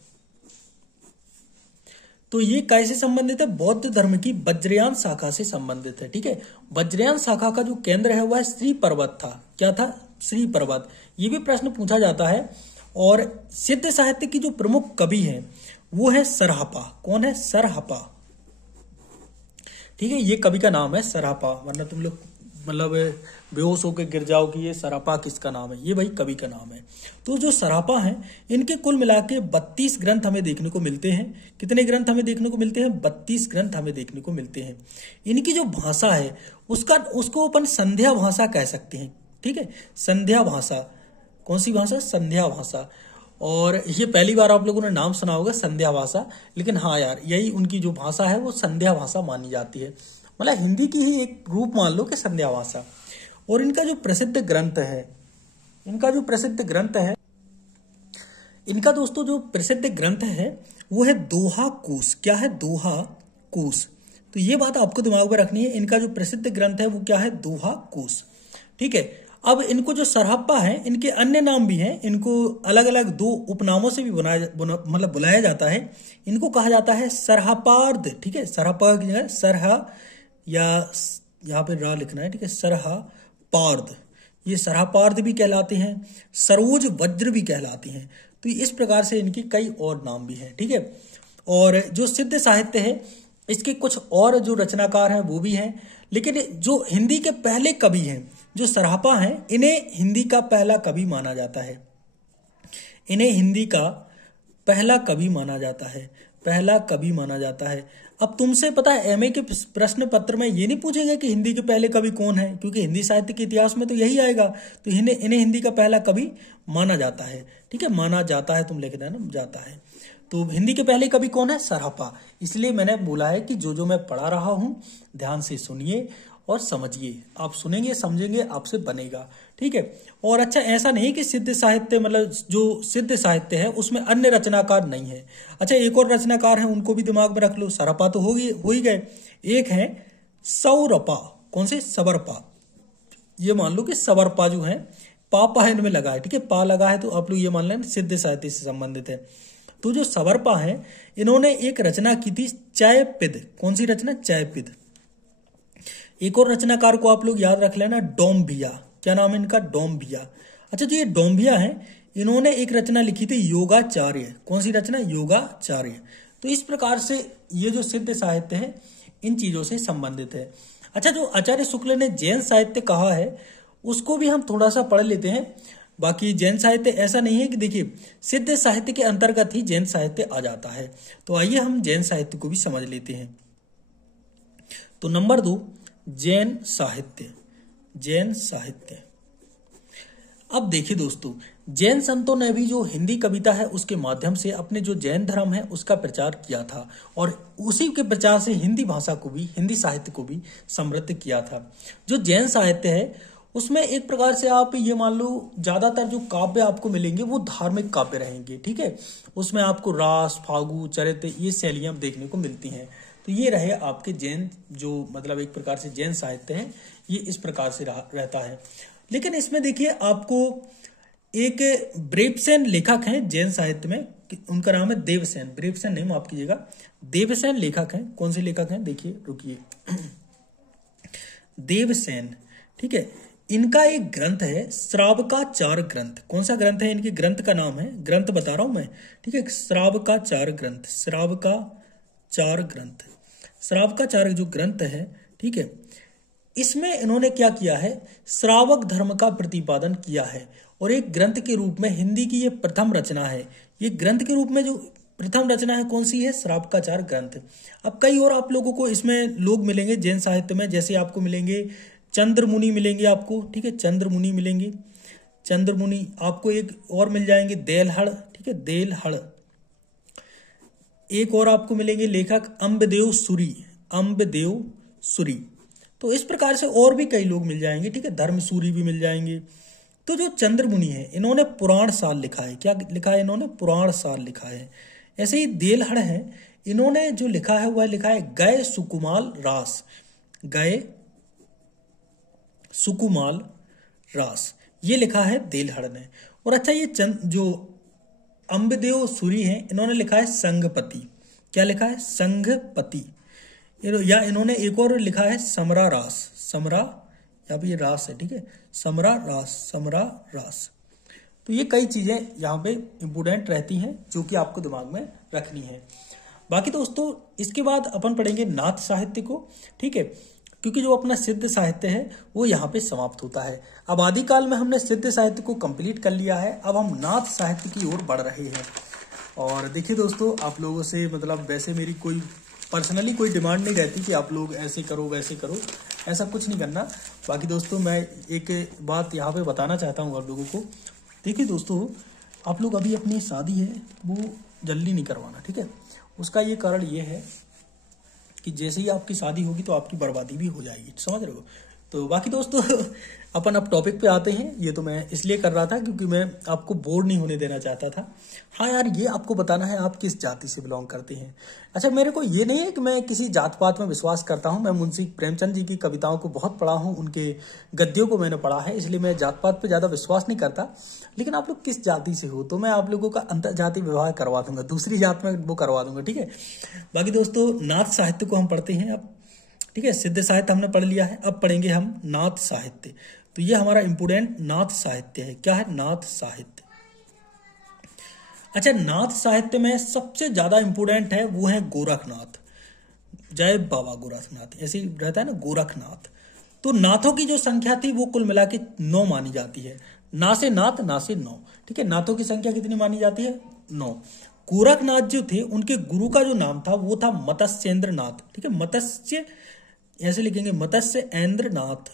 तो ये कैसे संबंधित है? बौद्ध धर्म की वज्रयान शाखा से संबंधित है। ठीक है, वज्रयान शाखा का जो केंद्र है वह श्री पर्वत था। क्या था? श्री पर्वत। ये भी प्रश्न पूछा जाता है। और सिद्ध साहित्य की जो प्रमुख कवि है वो है सरहपा। कौन है? सरहपा। ठीक है, ये कवि का नाम है सरहपा, वरना तुम लोग बेहोश होकर गिर जाओ कि ये सरहपा किसका नाम है। ये भाई कवि का नाम है। तो जो सरहपा हैं इनके कुल मिला के 32 ग्रंथ हमें देखने को मिलते हैं। कितने ग्रंथ हमें देखने को मिलते हैं? 32 ग्रंथ हमें देखने को मिलते हैं। इनकी जो भाषा है उसको अपन संध्या भाषा कह सकते हैं। ठीक है, संध्या भाषा। कौन सी भाषा? संध्या भाषा। और ये पहली बार आप लोगों ने नाम सुना होगा संध्या भाषा, लेकिन हाँ यार, यही उनकी जो भाषा है वो संध्या भाषा मानी जाती है। मतलब हिंदी की ही एक रूप मान लो कि संध्या भाषा। और इनका जो प्रसिद्ध ग्रंथ है, इनका दोस्तों जो प्रसिद्ध ग्रंथ है वो है दोहा कूस। क्या है? दोहा कूस। तो ये बात आपको दिमाग में रखनी है। इनका जो प्रसिद्ध ग्रंथ है वो क्या है? दोहा कूस। ठीक है, अब इनको जो सरहप्पा है इनके अन्य नाम भी हैं। इनको अलग अलग 2 उपनामों से भी बुलाया जाता है। इनको कहा जाता है सरहपार्द। ठीक है, सरहप्पा की जगह सरहा, या यहाँ पे रा लिखना है। ठीक है, सरहपार्द। ये सरहपार्द भी कहलाते हैं, सरोज वज्र भी कहलाते हैं। तो इस प्रकार से इनकी कई और नाम भी हैं। ठीक है, और जो सिद्ध साहित्य है इसके कुछ और जो रचनाकार हैं वो भी हैं, लेकिन जो हिंदी के पहले कवि हैं, जो सरहपा हैं, इन्हें हिंदी का पहला कवि माना जाता है। इन्हें हिंदी का पहला कवि माना जाता है। पहला कवि माना जाता है। अब तुमसे पता है एमए के प्रश्न पत्र में ये नहीं पूछेंगे कि हिंदी के पहले कवि कौन है, क्योंकि हिंदी साहित्य के इतिहास में तो यही आएगा। तो इन्हें हिंदी का पहला कवि माना जाता है। ठीक है, माना जाता है, तुम लिख देना जाता है। तो हिंदी के पहले कवि कौन है? सरहपा। इसलिए मैंने बोला है कि जो मैं पढ़ा रहा हूं ध्यान से सुनिए और समझिए। आप सुनेंगे समझेंगे आपसे बनेगा। ठीक है, और अच्छा ऐसा नहीं कि सिद्ध साहित्य जो सिद्ध साहित्य है उसमें अन्य रचनाकार नहीं है। अच्छा, एक और रचनाकार है, उनको भी दिमाग में रख लो। सरहपा तो हो ही गए। एक है सौरपा। कौन से? सवरपा। ये मान लो कि सवरपा जो है, पापा है इनमें लगा है। ठीक है, पा लगा है, तो आप लोग ये मान लें सिद्ध साहित्य से संबंधित है। तो जो सवरपा है इन्होंने एक रचना की थी चैपिद। कौन सी रचना? चैपिद। एक और रचनाकार को आप लोग याद रख लेना, डोम्भिया। क्या नाम है इनका? डोम्भिया। अच्छा, जो ये डोम्भिया है इन्होंने एक रचना लिखी थी योगाचार्य। कौन सी रचना? योगाचार्य। तो इस प्रकार से ये जो सिद्ध साहित्य है इन चीजों से संबंधित है। अच्छा, जो आचार्य शुक्ल ने जैन साहित्य कहा है उसको भी हम थोड़ा सा पढ़ लेते हैं। बाकी जैन साहित्य ऐसा नहीं है कि देखिए सिद्ध साहित्य के अंतर्गत ही जैन साहित्य आ जाता है। तो आइए हम जैन साहित्य को भी समझ लेते हैं। तो नंबर 2, जैन साहित्य। जैन साहित्य। अब देखिए दोस्तों, जैन संतों ने भी जो हिंदी कविता है उसके माध्यम से अपने जो जैन धर्म है उसका प्रचार किया था, और उसी के प्रचार से हिंदी भाषा को भी, हिंदी साहित्य को भी समृद्ध किया था। जो जैन साहित्य है उसमें एक प्रकार से आप ये मान लो ज्यादातर जो काव्य आपको मिलेंगे वो धार्मिक काव्य रहेंगे। ठीक है, उसमें आपको रास, फागु, चरित्र, ये शैलियां देखने को मिलती हैं। तो ये रहे आपके जैन, जो एक प्रकार से जैन साहित्य है, ये इस प्रकार से रहता है। लेकिन इसमें देखिए आपको एक ब्रेपसेन लेखक हैं जैन साहित्य में, उनका नाम है देवसेन। ब्रेपसेन नहीं, माफ कीजिएगा, देवसेन लेखक हैं। कौन से लेखक हैं? देखिए, रुकिए, देवसेन। ठीक है, इनका एक ग्रंथ है श्रावकाचार ग्रंथ। कौन सा ग्रंथ है? इनके ग्रंथ का नाम है, ग्रंथ बता रहा हूं मैं, ठीक है, श्रावकाचार ग्रंथ। श्रावकाचार ग्रंथ, श्रावकाचार जो ग्रंथ है, ठीक है, इसमें इन्होंने क्या किया है? श्रावक धर्म का प्रतिपादन किया है और एक ग्रंथ के रूप में हिंदी की ये प्रथम रचना है। ये ग्रंथ के रूप में जो प्रथम रचना है कौन सी है? श्रावकाचार ग्रंथ। अब कई और आप लोगों को इसमें लोग मिलेंगे जैन साहित्य में, जैसे आपको मिलेंगे चंद्रमुनि मिलेंगे आपको, ठीक है, चंद्रमुनि मिलेंगे, चंद्रमुनि आपको एक और मिल जाएंगे देलहड़, ठीक है, देलहड़। एक और आपको मिलेंगे लेखक अम्बदेव सूरी, अम्बदेव सूरी। तो इस प्रकार से और भी कई लोग मिल जाएंगे, ठीक है, धर्मसूरी भी मिल जाएंगे। तो जो चंद्रमुनि है इन्होंने पुराण साल लिखा है। क्या लिखा है इन्होंने? पुराण साल लिखा है। ऐसे ही देलहड़ है, इन्होंने जो लिखा है वह लिखा है गए सुकुमाल रास, गए सुकुमाल रास, ये लिखा है देलहड़ ने। और अच्छा ये जो अम्बदेव सूरी हैं इन्होंने लिखा है संघपति। क्या लिखा है? संघपति। या इन्होंने एक और लिखा है समरा रास, समरा, या भी ये रास है, ठीक है, समरा रास, समरा रास। तो ये कई चीजें यहाँ पे इंपोर्टेंट रहती हैं जो कि आपको दिमाग में रखनी है। बाकी दोस्तों इसके बाद अपन पढ़ेंगे नाथ साहित्य को, ठीक है, क्योंकि जो अपना सिद्ध साहित्य है वो यहाँ पे समाप्त होता है। अब आदिकाल में हमने सिद्ध साहित्य को कंप्लीट कर लिया है, अब हम नाथ साहित्य की ओर बढ़ रहे हैं। और देखिए दोस्तों, आप लोगों से मतलब वैसे मेरी कोई पर्सनली कोई डिमांड नहीं रहती कि आप लोग ऐसे करो वैसे करो, ऐसा कुछ नहीं करना। बाकी दोस्तों मैं एक बात यहाँ पे बताना चाहता हूँ आप लोगों को। देखिए दोस्तों, आप लोग अभी अपनी शादी है वो जल्दी नहीं करवाना, ठीक है। उसका ये कारण ये है कि जैसे ही आपकी शादी होगी तो आपकी बर्बादी भी हो जाएगी, समझ रहे हो। तो बाकी दोस्तों अपन अब टॉपिक पे आते हैं। ये तो मैं इसलिए कर रहा था क्योंकि मैं आपको बोर नहीं होने देना चाहता था। हाँ यार, ये आपको बताना है आप किस जाति से बिलोंग करते हैं। अच्छा, मेरे को ये नहीं है कि मैं किसी जात पात में विश्वास करता हूँ। मैं मुंशी प्रेमचंद जी की कविताओं को बहुत पढ़ा हूँ, उनके गद्यों को मैंने पढ़ा है, इसलिए मैं जात पात पे ज़्यादा विश्वास नहीं करता। लेकिन आप लोग किस जाति से हो तो मैं आप लोगों का अंतर जाति विवाह करवा दूंगा, दूसरी जात में वो करवा दूंगा, ठीक है। बाकी दोस्तों नाथ साहित्य को हम पढ़ते हैं अब, ठीक है। सिद्ध साहित्य हमने पढ़ लिया है, अब पढ़ेंगे हम नाथ साहित्य। तो ये हमारा इंपोर्टेंट नाथ साहित्य है। क्या है? नाथ साहित्य। अच्छा, नाथ साहित्य में सबसे ज्यादा इंपोर्टेंट है वो है गोरखनाथ, जय बाबा गोरखनाथ, ऐसे ही रहता है ना, गोरखनाथ। तो नाथों की जो संख्या थी वो कुल मिला के 9 मानी जाती है। ना से नाथ, ना से 9, ठीक है। नाथों की संख्या कितनी मानी जाती है? 9। गोरखनाथ जो थे उनके गुरु का जो नाम था वो था मत्स्येंद्र नाथ, ठीक है। मत्स्य ऐसे लिखेंगे, मत्स्येंद्र नाथ,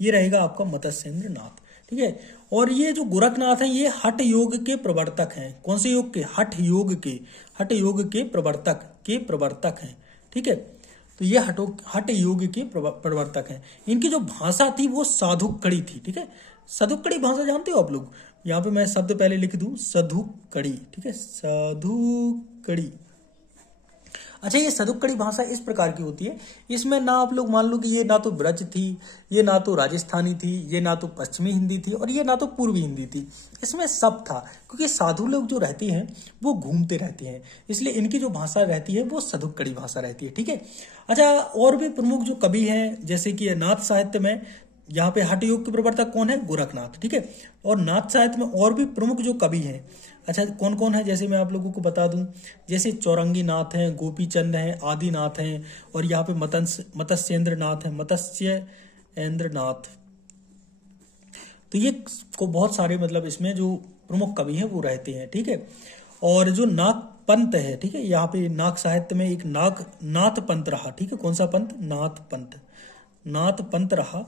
ये रहेगा आपका मत्स्येंद्र नाथ, ठीक है। और ये जो गोरखनाथ हैं ये हठ योग के प्रवर्तक हैं। कौन से योग के? हठ योग के, हठ योग के प्रवर्तक हैं, ठीक है। तो ये हठ योग के प्रवर्तक हैं। इनकी जो भाषा थी वो साधुकड़ी थी, ठीक है। साधुकड़ी भाषा जानते हो आप लोग? यहाँ पे मैं शब्द पहले लिख दूं, साधुकड़ी, ठीक है, साधुकड़ी। अच्छा, ये साधुकड़ी भाषा इस प्रकार की होती है, इसमें ना आप लोग मान लो कि ये ना तो ब्रज थी, ये ना तो राजस्थानी थी, ये ना तो पश्चिमी हिंदी थी और ये ना तो पूर्वी हिंदी थी। इसमें सब था, क्योंकि साधु लोग जो रहते हैं वो घूमते रहते हैं, इसलिए इनकी जो भाषा रहती है वो साधुकड़ी भाषा रहती है, ठीक है। अच्छा, और भी प्रमुख जो कवि हैं जैसे कि नाथ साहित्य में यहाँ पे हठ योग के प्रवर्तक कौन है? गोरखनाथ, ठीक है। और नाथ साहित्य में और भी प्रमुख जो कवि हैं, अच्छा कौन कौन है, जैसे मैं आप लोगों को बता दूं, जैसे चौरंगी नाथ हैं, गोपीचंद हैं, आदिनाथ हैं, और यहाँ पे मत्स्येंद्र नाथ है, मत्स्येंद्र नाथ। तो ये को बहुत सारे मतलब इसमें जो प्रमुख कवि हैं वो रहते हैं, ठीक है। और जो नाग पंत है, ठीक है, यहाँ पे नाग साहित्य में एक नाथ पंत रहा, ठीक है। कौन सा पंत? नाथ पंत रहा।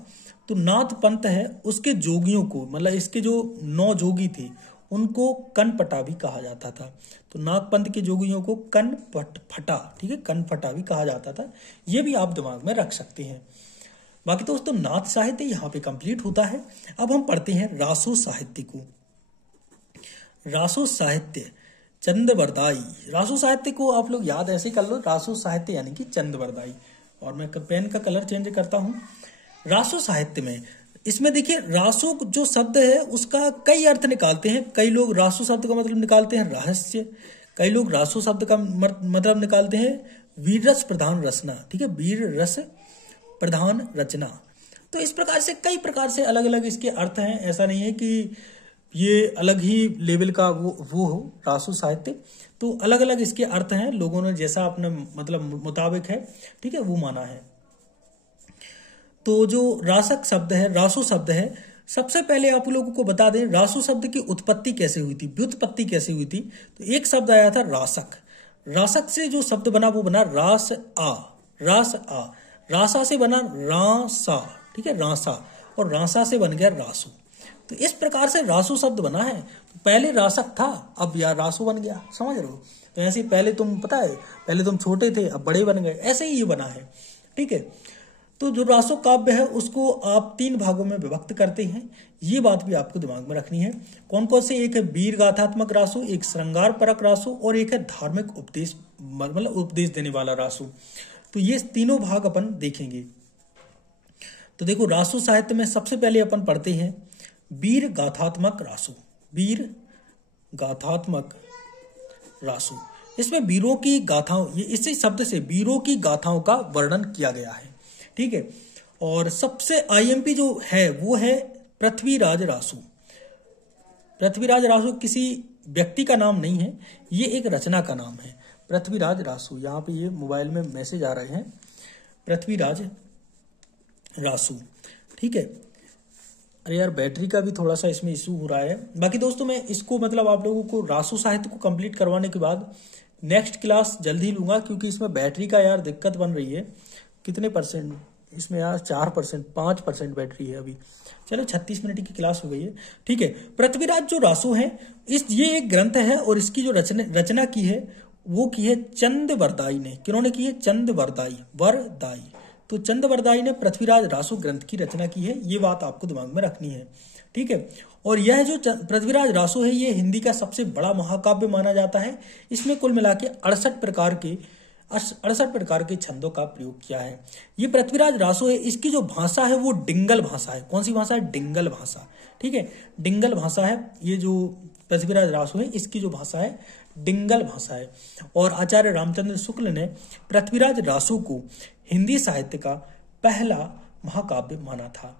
तो नाथ पंत है, उसके जोगियों को, मतलब इसके जो 9 जोगी थे उनको कनपटा भी कहा जाता था। तो नागपंथ के जोगियों को कनफटा, ठीक है, कनफटा भी कहा जाता था। ये भी आप दिमाग में रख सकते हैं। बाकी दोस्तों नाथ साहित्य यहाँ पे कंप्लीट होता है। अब हम पढ़ते हैं रासो साहित्य को। रासो साहित्य चंदवरदाई। रासो साहित्य को आप लोग याद ऐसे कर लो, रासो साहित्य यानी कि चंदवरदाई। और मैं पेन का कलर चेंज करता हूं। रासो साहित्य में इसमें देखिए, रासो जो शब्द है उसका कई अर्थ निकालते हैं। कई लोग रासो शब्द का मतलब निकालते हैं रहस्य, कई लोग रासो शब्द का मतलब निकालते हैं वीर रस प्रधान रचना, ठीक है, वीर रस प्रधान रचना। तो इस प्रकार से कई प्रकार से अलग अलग इसके अर्थ हैं। ऐसा नहीं है कि ये अलग ही लेवल का वो हो रासो साहित्य, तो अलग अलग इसके अर्थ हैं, लोगों ने जैसा अपने मतलब मुताबिक है, ठीक है, वो माना है। तो जो रासक शब्द है, रासो शब्द है, सबसे पहले आप लोगों को बता दें रासो शब्द की उत्पत्ति कैसे हुई थी, व्युत्पत्ति कैसे हुई थी। तो एक शब्द आया था रासक, रासक से जो शब्द बना वो बना रास आ, रास आ, रासा से बना रासा, ठीक है, रासा, और रासा से बन गया रासो। तो इस प्रकार से रासो शब्द बना है। तो पहले रासक था, अब यार रासो बन गया, समझ रहे हो। तो ऐसे पहले तुम पता है, पहले तुम छोटे थे अब बड़े बन गए, ऐसे ही ये बना है, ठीक है। तो जो रासो काव्य है उसको आप 3 भागों में विभक्त करते हैं, ये बात भी आपको दिमाग में रखनी है। कौन कौन से, एक है वीर गाथात्मक रासो, एक श्रृंगार परक रासो, और एक है धार्मिक उपदेश मतलब उपदेश देने वाला रासो। तो ये तीनों भाग अपन देखेंगे। तो देखो रासो साहित्य में सबसे पहले अपन पढ़ते हैं वीर गाथात्मक रासो, वीर गाथात्मक रासो। इसमें वीरों की गाथाओं, ये इसी शब्द से वीरों की गाथाओं का वर्णन किया गया है, ठीक है। और सबसे आईएमपी जो है वो है पृथ्वीराज रासो। पृथ्वीराज रासो किसी व्यक्ति का नाम नहीं है, ये एक रचना का नाम है, पृथ्वीराज रासो। यहाँ पे ये मोबाइल में मैसेज आ रहे हैं, पृथ्वीराज रासो, ठीक है। अरे यार बैटरी का भी थोड़ा सा इसमें इशू हो रहा है। बाकी दोस्तों मैं इसको मतलब आप लोगों को रासो साहित्य को कंप्लीट करवाने के बाद नेक्स्ट क्लास जल्द ही लूंगा, क्योंकि इसमें बैटरी का यार दिक्कत बन रही है। कितने परसेंट इसमें यार, 4%, 5% बैटरी है अभी। चलो 36 मिनट की क्लास हो गई है, ठीक है। पृथ्वीराज जो रासो है, ये एक ग्रंथ है, और इसकी जो रचना की है वो की है चंद वरदाई ने। किन्होंने की है? चंद वरदाई। तो चंद वरदाई ने पृथ्वीराज रासो ग्रंथ की रचना की है, ये बात आपको दिमाग में रखनी है, ठीक है। और यह जो पृथ्वीराज रासो है ये हिंदी का सबसे बड़ा महाकाव्य माना जाता है। इसमें कुल मिला के 68 प्रकार के छंदों का प्रयोग किया है। ये पृथ्वीराज रासो है, इसकी जो भाषा है वो डिंगल भाषा है। कौन सी भाषा है? डिंगल भाषा, ठीक है, डिंगल भाषा है। ये जो पृथ्वीराज रासो है इसकी जो भाषा है डिंगल भाषा है। और आचार्य रामचंद्र शुक्ल ने पृथ्वीराज रासो को हिंदी साहित्य का पहला महाकाव्य माना था।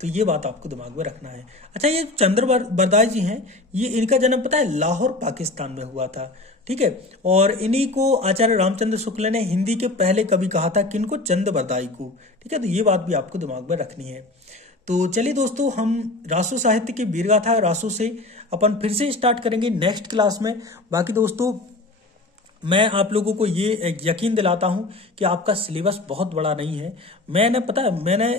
तो ये बात आपको दिमाग में रखना है। अच्छा, ये चंद्र वरदाई जी हैं, ये इनका जन्म पता है लाहौर पाकिस्तान में हुआ था, ठीक है। और इन्हीं को आचार्य रामचंद्र शुक्ल ने हिंदी के पहले कवि कहा था, किनको? चंद वरदाई को, ठीक है। तो ये बात भी आपको दिमाग में रखनी है। तो चलिए दोस्तों, हम रासो साहित्य की वीरगाथा रासो से अपन फिर से स्टार्ट करेंगे नेक्स्ट क्लास में। बाकी दोस्तों मैं आप लोगों को ये यकीन दिलाता हूं कि आपका सिलेबस बहुत बड़ा नहीं है। मैंने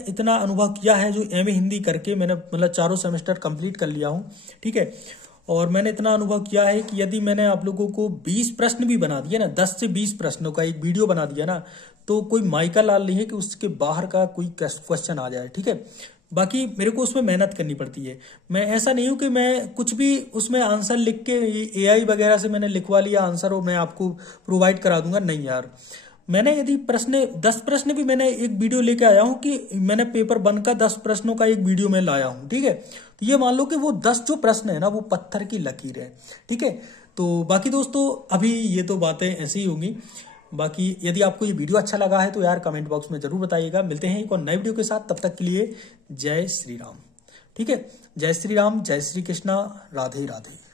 इतना अनुभव किया है, जो एमए हिंदी करके मैंने मतलब 4 सेमेस्टर कंप्लीट कर लिया हूं, ठीक है। और मैंने इतना अनुभव किया है कि यदि मैंने आप लोगों को 20 प्रश्न भी बना दिए ना, 10 से 20 प्रश्नों का एक वीडियो बना दिया ना, तो कोई माइका लाल नहीं है कि उसके बाहर का कोई क्वेश्चन आ जाए, ठीक है। बाकी मेरे को उसमें मेहनत करनी पड़ती है। मैं ऐसा नहीं हूं कि मैं कुछ भी उसमें आंसर लिख के एआई वगैरह से मैंने लिखवा लिया आंसर और मैं आपको प्रोवाइड करा दूंगा, नहीं यार। मैंने यदि 10 प्रश्न भी मैंने एक वीडियो लेके आया हूं कि मैंने पेपर 1 का 10 प्रश्नों का एक वीडियो में लाया हूं, ठीक है। तो ये मान लो कि वो 10 जो प्रश्न है ना वो पत्थर की लकीर है, ठीक है। तो बाकी दोस्तों अभी ये तो बातें ऐसी ही होंगी। बाकी यदि आपको ये वीडियो अच्छा लगा है तो यार कमेंट बॉक्स में जरूर बताइएगा। मिलते हैं एक और नए वीडियो के साथ, तब तक के लिए जय श्री राम, ठीक है। जय श्री राम, जय श्री कृष्णा, राधे राधे।